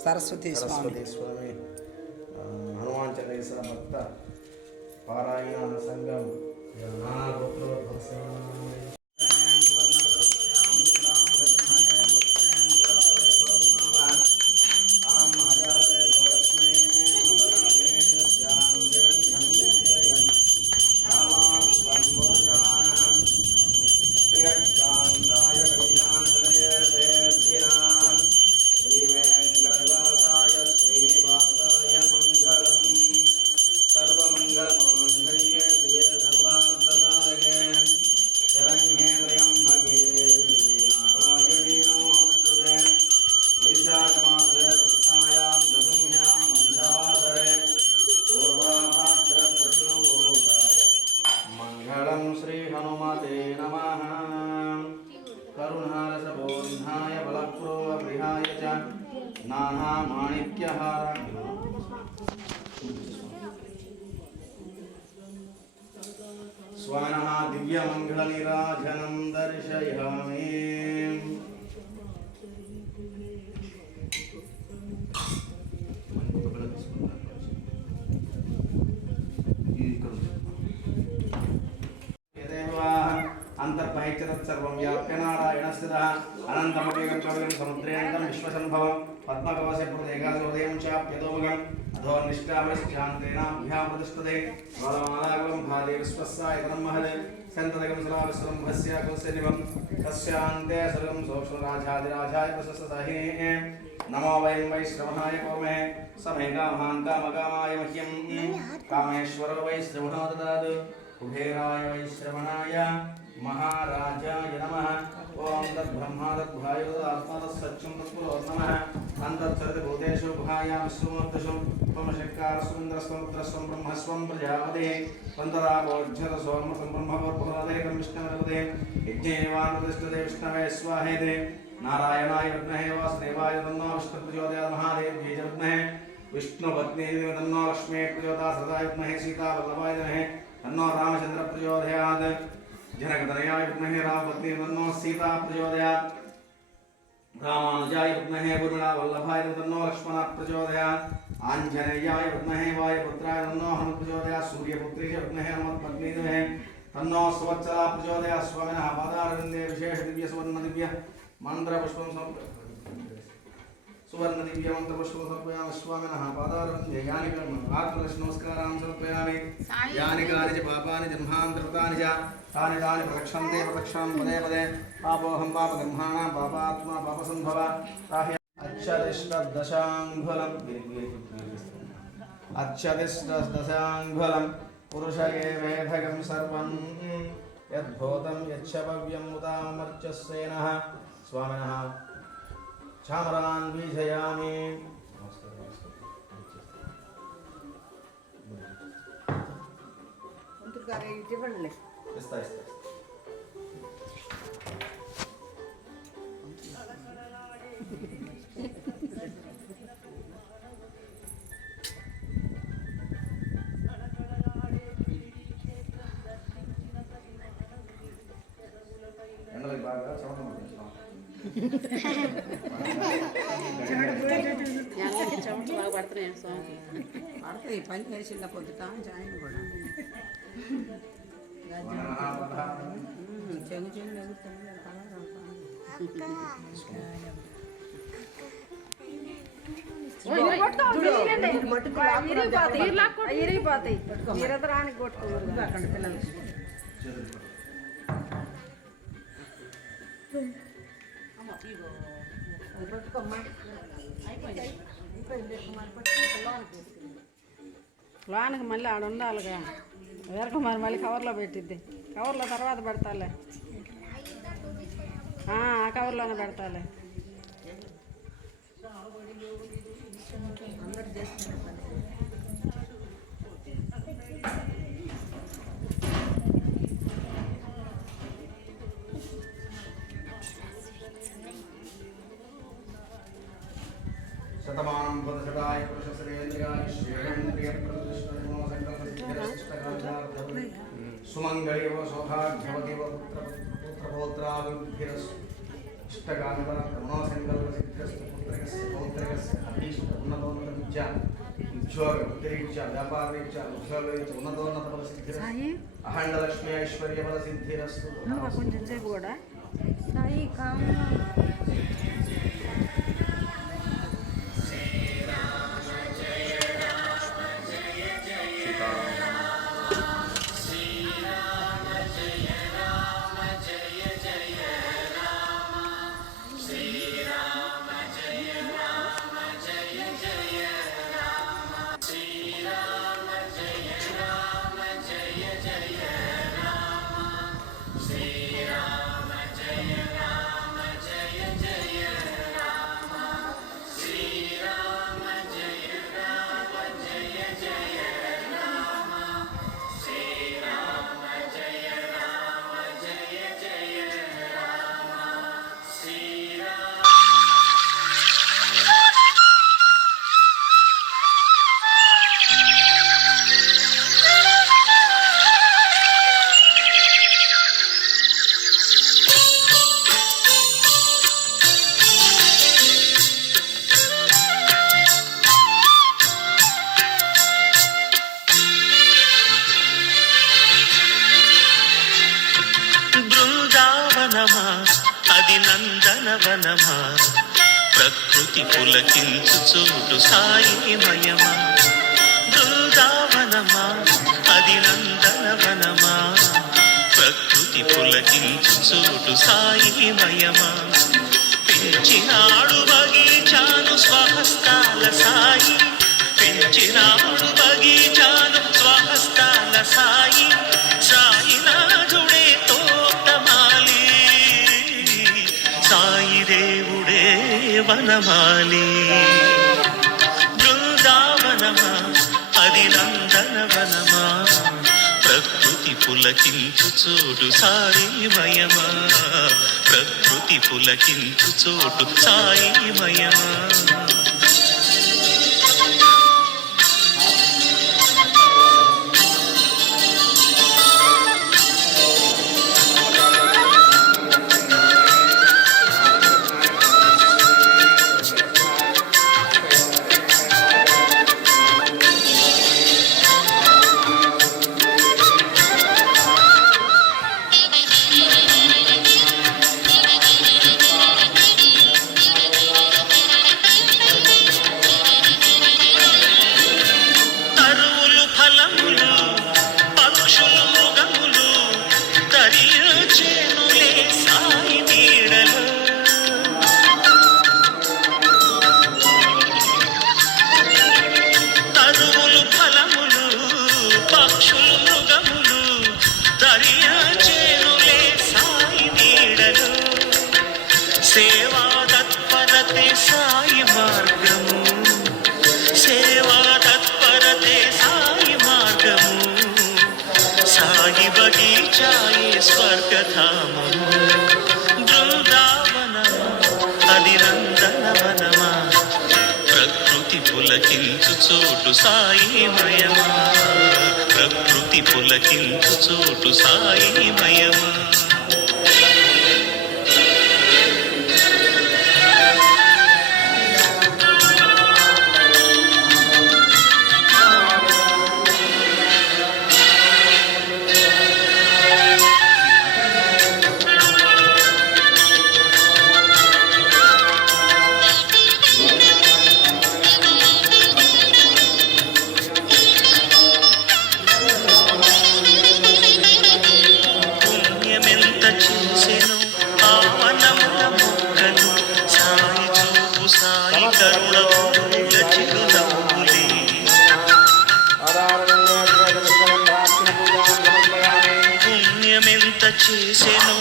सरस्वती स्वामी हनुमान चालीसा भक्त पारायण संगम स्वानः दिव्यमङ्गलनीराजनं दर्शयामि। अंतर्बहिर्जगत्सर्वं व्याप्य नारायणस्थितः अनन्तमवेगं समुद्रेऽन्तं विश्वसम्भवं पद्मकवचप्रदेगादोदयं चाप्यतोमुखम् अधो निष्ठावशान्तेनाभ्याप्रतिष्ठते वरमालागं भादे विश्वस्यायतनं महदे सन्ततगं सलाविश्रम्भस्य कुलशनिवं तस्यान्ते सर्वं सोक्षराजाधिराजाय प्रशस्तसाहिने नमो वयं वैश्रवणाय पौर्मे समे कामान् कामकामाय मह्यं कामेश्वरो वैश्रवणो ददातु कुबेराय वैश्रवणाय महाराजाय नमः। ओम तद्ब्रह्मा तद्भायो तदात्मा तत्सत्यं तत्पुरो नमः। अन्तर्चरितभूतेषु गुहायां सुमूर्तिषु त्वमशक्कार सुन्दरस्वमुद्रस्वं ब्रह्मस्वं प्रजापते वन्दरापोज्झरसोमृतं ब्रह्मवर्भुरदेकं विष्णुवरपते यज्ञेवानुतिष्ठते विष्णवे स्वाहेते नारायणाय विद्महे वासुदेवाय तन्नो विष्णुप्रचोदयात् महादेव्यै च विद्महे विष्णुपत्न्यै तन्नो लक्ष्मी प्रचोदयात् सदाय विद्महे सीतावल्लभाय धीमहि तन्नो रामचन्द्र प्रचोदयात् जनकतनयाय विद्महे रामपत्नी तन्नो सीता प्रचोदयात् रामानुजाय विद्महे उर्मिलावल्लभाय तन्नो लक्ष्मण प्रचोदयात् आञ्जनेयाय विद्महे वायुपुत्राय तन्नो हनुमत् प्रचोदयात् सूर्यपुत्री च विद्महे हनुमत्पत्नी धीमहि तन्नो सुवत्सला प्रचोदयात् स्वामिनः पादारविन्दे विशेष दिव्य सुवर्ण दिव्य मन्त्रपुष्पं सुवर्ण दिव्य मंत्रपुष्पं समर्पयामि स्वामिनः पादारविन्दे यानि नमस्कारान् समर्पयामि यानि कानि च पापानि जन्मान्तरकृतानि च तानि तानि प्रदक्षन्ते प्रदक्षिणं पदे पदे पापोऽहं पापगर्हाणां पापात्मा पापसम्भव अच्छदिष्टदशाङ्गुलं पुरुषये वेधकं सर्वं यद्भूतं यच्छपव्यं मुदामर्चस्येनः स्वामिनः चामरान् बीजयामि। చెమట బాగా పడుతున్నాయి స్వామి పడుతుంది పని చేసిన పొద్దుట జాయిన్ కూడా చెంగు చెంగు ఎగురుతుంది ఇరిగిపోతాయి వీరద్రానికి కొట్టుకోరు అక్కడ పిల్లలు లోనికి మళ్ళీ ఆడ ఉండాలిగా వెనక మళ్ళీ కవర్లో పెట్టిద్ది కవర్లో తర్వాత పెడతాలే ఆ కవర్లోనే పెడతాలే శతమానం పదశతాయ పురుషశ్రేంద్రియాయ శ్రేయంద్రియప్రతిష్ఠినో సంకల్పసిద్ధిరష్టకార్యార్థం సుమంగళివ సౌభాగ్యవతివ పుత్రపౌత్రాభివృద్ధిరస్తు ఇష్టకాంతమనో సంకల్పసిద్ధిరస్తు పుత్రకస్య పౌత్రకస్య అభీష్ట ఉన్నతోన్నతమిత్యా ఉద్యోగ ఉత్తరీత్యా వ్యాపారరీత్యా ఉద్యోగరీత్యా ఉన్నతోన్నత ఫలసిద్ధిరస్తు అఖండలక్ష్మీ ఐశ్వర్య ఫలసిద్ధిరస్తు కొంచెం సేపు కూడా సాయి కామ అది నందనవనమా ప్రకృతి పులకించు చోటు సాయిమయమా బృందావనమా అది నందనవనమా ప్రకృతి పులకించు చోటు సాయిమయమా పెంచినాడు బగీచాను స్వహస్తాల సాయి పెంచినాడు బగీచాను స్వహస్తాల సాయి సాయినాథుడే తోటమాలి సాయి దేవుడే వనమాలి బృందావనమా అది నందనవనమా ప్రకృతి పులకించు చోటు సాయిమయమా ప్రకృతి పులకించు చోటు సాయిమయమా సేవా తత్పరతే సాయి మార్గము సేవా తత్పరతే సాయి మార్గము సాయి బగీచాయే స్వర్గధామము బృందావనమా అది నందనవనమా ప్రకృతి పులకించు చోటు సాయిమయమా ప్రకృతి పులకించు చోటు సాయిమయమా చేసెను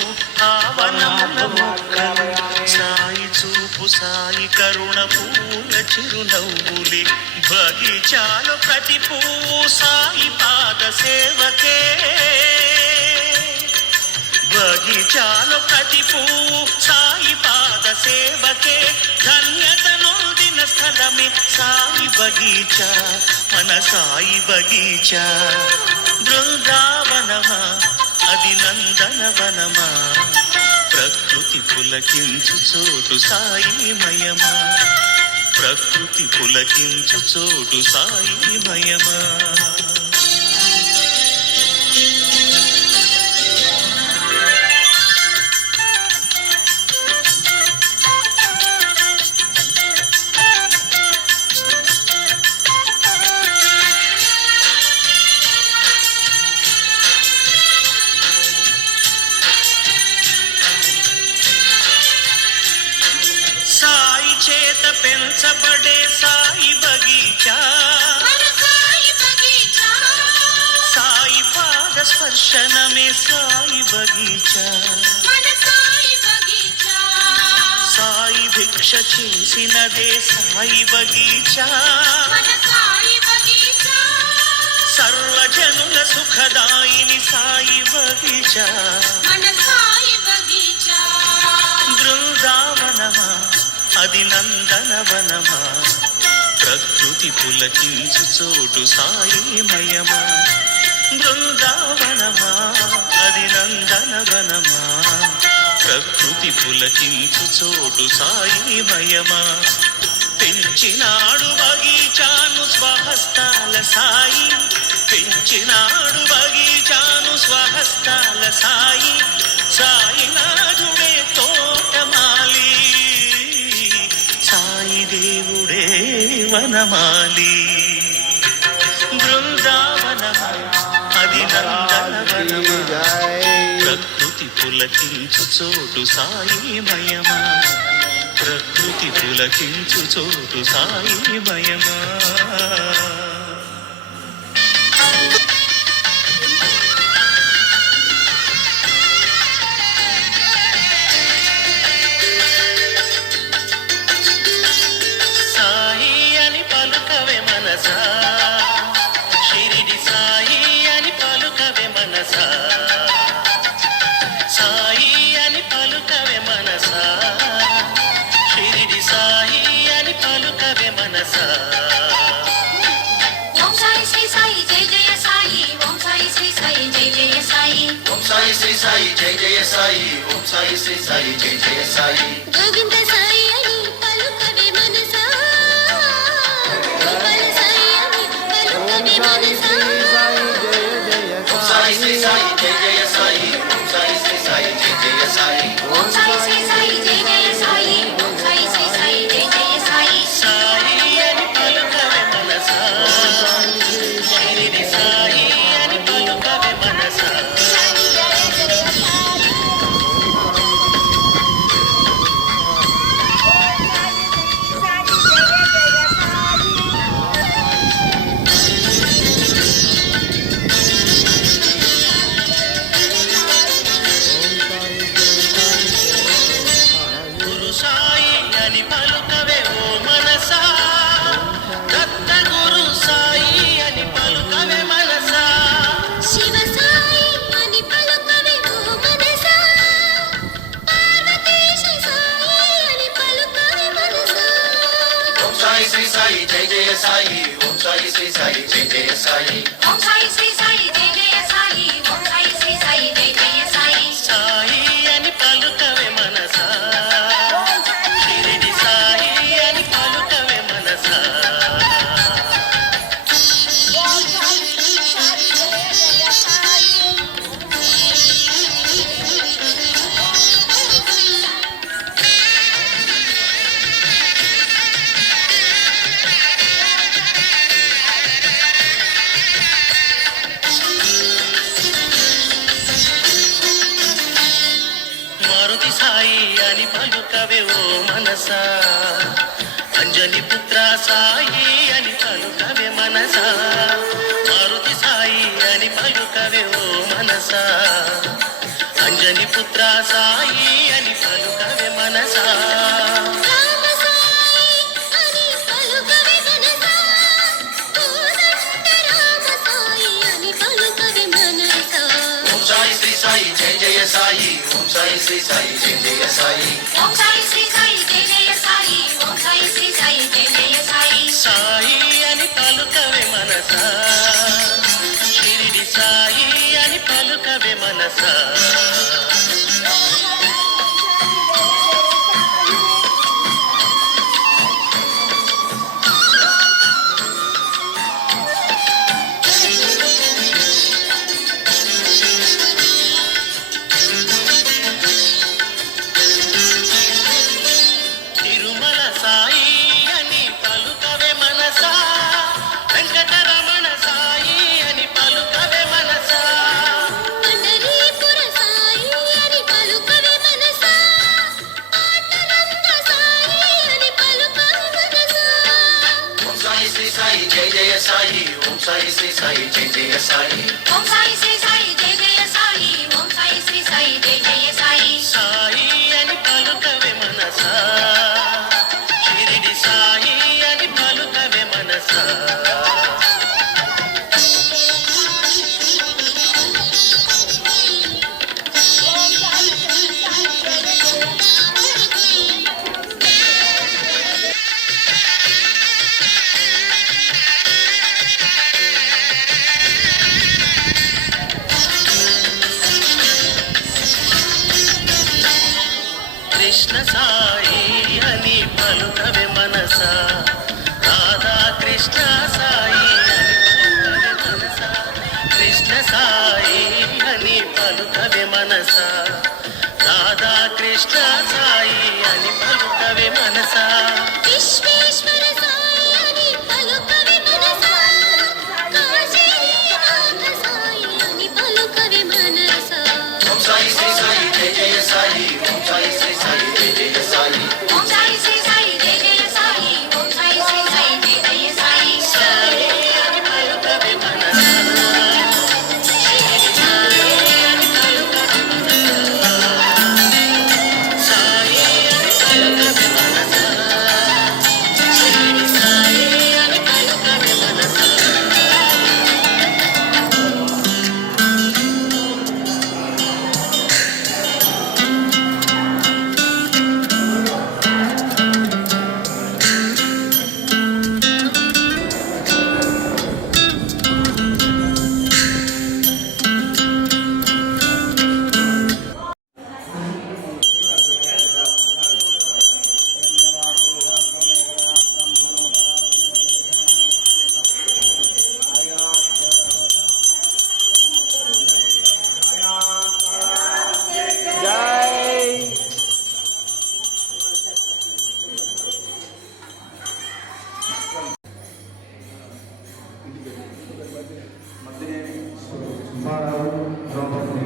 ఆవనముల మొక్కలు సాయి చూపు సాయి కరుణ పూల చిరునవ్వులే బగీచాలో ప్రతి పువ్వు సాయి పాద సేవకే బగీచాలో ప్రతి పువ్వు సాయి పాద సేవకే ధన్యత నొందిన స్థలమే సాయి బగీచా మన సాయి బగీచా బృందావనమా అది నందనవనమా ప్రకృతి పులకించు చోటు సాయిమయమా ప్రకృతి పులకించు చోటు సాయిమయమా చేత పెంచబడే సాయి బగీచా సాయి పాద స్పర్శనమే సాయి బగీచా సాయి భిక్ష చేసినదే సాయి బగీచా సర్వజనుల సుఖదాయిని సాయి బగీచా బృందావనమా అది నందనవనమా ప్రకృతి పులకించు చోటు సాయిమయమా బృందావనమా అది నందనవనమా ప్రకృతి పులకించు చోటు సాయిమయమా పెంచినాడు బగీచాను స్వహస్తాల సాయి పెంచినాడు బగీచాను స్వహస్తాల సాయి సాయినాథుడే తోటమాలి సాయి దేవుడే వనమాలి బృందావనమా అది నందనవనమా ప్రకృతి పులకించు చోటు సాయిమయమా ప్రకృతి పులకించు చోటు సాయిమయమా షిరిడి సాయి అని పలుకవే మనసా సాయి అని పలుకవే మనసా షిరిడి సాయి అని పలుకవే మనసా ఓం సాయి శ్రీ సాయి జయ జయ సాయి ఓం సాయి శ్రీ సాయి జయ జయ సాయి ఓం సాయి శ్రీ సాయి జయ జయ సాయి ఓం సాయి శ్రీ సాయి జయ జయ సాయి గోవింద సాయి అని పలుకవే మనసా ఓం సాయి శ్రీ సాయి జయ జయ సాయి ఓం సాయి శ్రీ సాయి జయ జయ సాయి ఓం సాయి శ్రీ సాయి జయ జయ సాయి ఓం సాయి శ్రీ సాయి జయ జయ సాయి సాయి అని పలుకవే మనసా షిరిడి సాయి అని పలుకవే మనసా గురు సాయి అని పలుకవే ఓ మనసా దత్త గురు సాయి అని పలుకవే మనసా శివ సాయి అని పలుకవే ఓ మనసా పార్వతీశ సాయి అని పలుకవే మనసా ఓం సాయి శ్రీ సాయి జయ జయ సాయి ఓం సాయి శ్రీ సాయి జయ జయ సాయి ఓం సాయి శ్రీ సాయి జయ జయ సాయి ఓం సాయి శ్రీ సాయి జయ జయ సాయి సాయి అని పలుకవే మనసా షిరిడి సాయి అని పలుకవే మనసా మారుతి సాయి అని పలుకవే ఓ మనసా అంజలి పుత్ర సాయి అని పలుకవే మనసా మారుతి సాయి అని పలుకవే ఓ మనసా పుత్ర సాయి అని పలుకవే మనసా రామ సాయి అని పలుకవే మనసా కోదండ రామ సాయి అని పలుకవే మనసా ఓం సాయి శ్రీ సాయి జయ జయ సాయి ఓం సాయి శ్రీ సాయి జయ జయ సాయి ఓం సాయి శ్రీ సాయి జయ జయ సాయి ఓం సాయి శ్రీ సాయి జయ జయ సాయి సాయి అని పలుకవే మనసా షిరిడి సాయి అని పలుకవే మనసా తిరుమల సాయి అని పలుకవే మనసా వెంకటరమణ సాయి అని పలుకవే మనసా పండరీపుర సాయి అని పలుకవే మనసా ఆనంద సాయి అని పలుకవే మనసా ఓం సాయి శ్రీ సాయి జయ జయ సాయి ఓం సాయి శ్రీ సాయి జయ జయ సాయి ఓం సాయి శ్రీ సాయి జయ జయ సాయి ఓం సాయి శ్రీ సాయి జయ జయ సాయి సాయి అని పలుకవే మనసా షిరిడి సాయి అని పలుకవే మనసా కృష్ణ సాయి అని పలుకవే మనసా రాధా కృష్ణ సాయి అని పలుకవే మనసా కృష్ణ సాయి అని పలుకవే మనసా రాధా కృష్ణ సాయి అని పలుకవే మనసా విశ్వేశ్వర సాయి అని పలుకవే మనసా కాశీనాథ సాయి అని పలుకవే మనసా ఓం సాయి శ్రీ సాయి జయ జయ సాయి ఓం సాయి శ్రీ సాయి జయ జయ సాయి ఓం సాయి శ్రీ సాయి జయ జయ సాయి ఓం సాయి శ్రీ సాయి జయ జయ సాయి సాయి అని పలుకవే మనసా షిరిడి సాయి అని పలుకవే మనసా సాయి అని పలుకవే మనసా షిరిడి సాయి అని పలుకవే మనసా సుబ్బారావు ద్రౌపదిని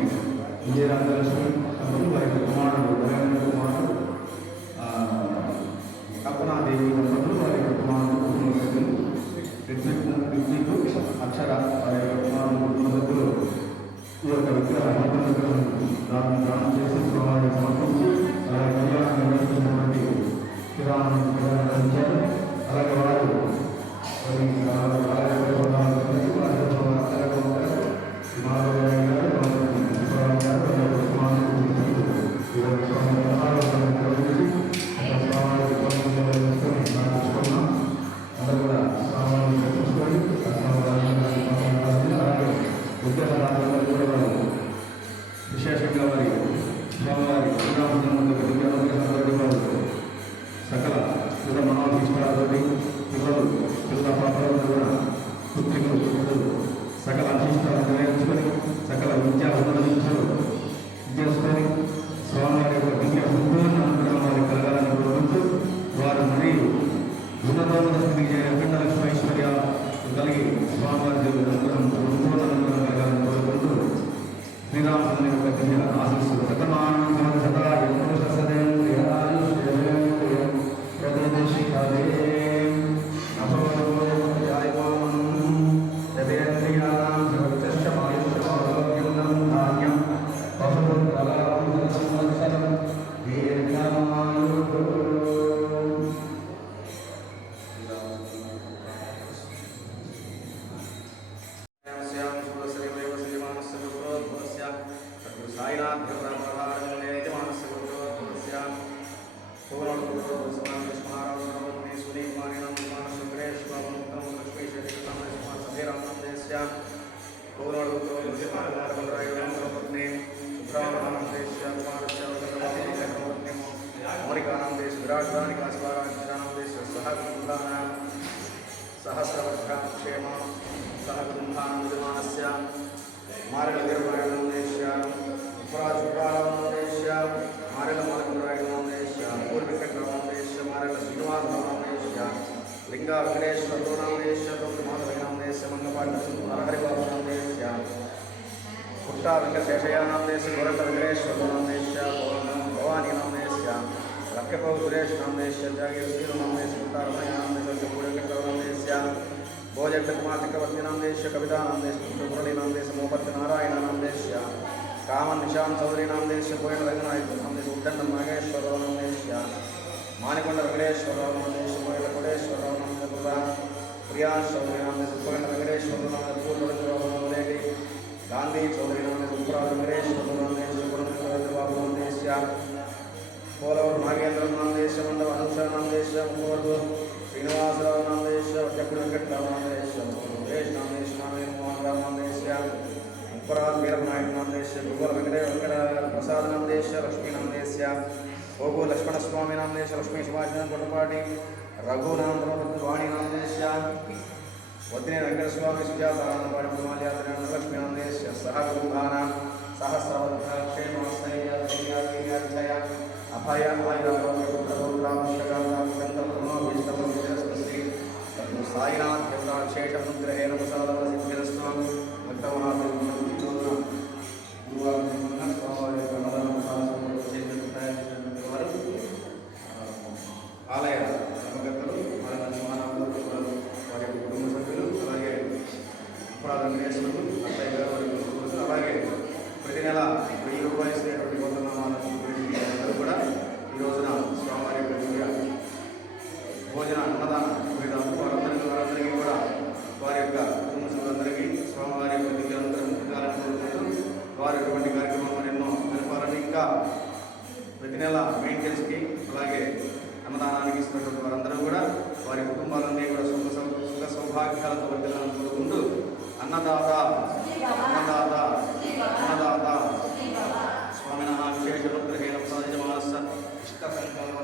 విజయరాజలక్ష్మి అప్పుడు వారి కుమారుడు నరేంద్ర కుమారుడు కల్పనాదేవి దంపతులు వారి కుమారుడు కుటుంబ సభ్యులు రిత్వికు అక్షర వారి కుమారుడు కుటుంబ సభ్యులు ఈ యొక్క విగ్రహం దానం చేసి స్వామిని సమర్పించి అలాగే కళ్యాణం నిర్వహించినటువంటి కిరాణం నిర్వహించారు. అలాగే వారు విశేషంగా మరి सहस्रवर्षाक्षेम सह कुटुम्बानन्दमानस्य मार्गनिर्वहणोदेश्य उपराजुकालोदेश्य मार्गमार्गनिर्वहणोदेश्य पूर्विकटोदेश्य मार्ग श्रीनिवासोदेश्य लिंगा वेंकटेश्वरोदेश्य माधवनादेश्य मंगपाटहरिबाबुदेश्य पुट्टा वेंकटेशयानादेश्य गोरख वेंकटेश्वरोदेश्य भवानीनादेश्य लक्ष्यपौ सुरेशनादेश्य जागीर श्रीनादेश्य पुट्टारमयानादेश्य पूर्विकटोदेश्य भोजकुमार चक्रवर्तीनादेश्य कवितानादेश्य मुरलीनादेश्य मोपत्ति नारायणनादेश्य कामन निशांत चौधरीनादेश्य कोयल रंगनायकनादेश्य उद्दंड नागेश्वरनादेश्य मानिकोंड वेंकटेश्वरनादेश्य मोयल कोटेश्वरनादेश्य प्रियांश चौधरीनादेश्य कोयल वेंकटेश्वरनादेश्य पूर्णचंद्रनादेश्य गांधी चौधरीनादेश्य उपराज वेंकटेश्वरनादेश्य गुरुनादेश्य पोलवर नागेंद्रनादेश्य मंडल अनुषानादेश्य मुखवर्धु श्रीनिवासरावनादेश्य वज्रकुल वेंकटरावनादेश्य सुरेशनादेश्य नारायणनादेश्य उपराज वीरनायकनादेश्य गुरुवर वेंकट प्रसादनादेश्य लक्ष्मीनादेश्य ओगु लक्ष्मणस्वामीनादेश्य लक्ष्मी शिवाजीनाथ कोटपाटी रघुनाथवाणीनादेश्य वद्रे वेंकटस्वामी सुजातानंदपाटी कुमाल्यात्रेण लक्ष्मीनादेश्य सह कुटुम्बानां सहस्रवर्षाक्षेमस्थैर्यजय अभय आयुरामश्री साईनाथ देवता विशेषमुद्रहेण प्रसादसिद्धिरस्वाम ఆలయ ధర్మకర్తలు మరి మహారాజులు వారి కుటుంబ సభ్యులు అలాగే అపరాధ వెంకటేశ్వరులు అత్తయ్య గారు వారి కుటుంబ అలాగే ప్రతి నెల 1000 రూపాయలు ఇచ్చేటువంటి అందరూ కూడా ఈ రోజున స్వామివారి యొక్క భోజన అన్నదాన వారందరికీ కూడా వారి యొక్క కుటుంబ సభ్యులందరికీ స్వామివారి యొక్క దివ్యాలంతరం వారి అటువంటి కార్యక్రమాలు ఎన్నో జరపాలని ఇంకా ప్రతి నెల మెయింటెనెన్స్కి అలాగే అన్నదానానికి ఇస్తున్నటువంటి వారందరూ కూడా వారి కుటుంబాలన్నీ కూడా సుఖ సౌభాగ్యాలతో వర్ధిల్లాలని కోరుకుంటూ అన్నదాత అన్నదాత అన్నదాత స్వామిన విశేషముద్రహేణ సహజమానస ఇష్ట సంకల్ప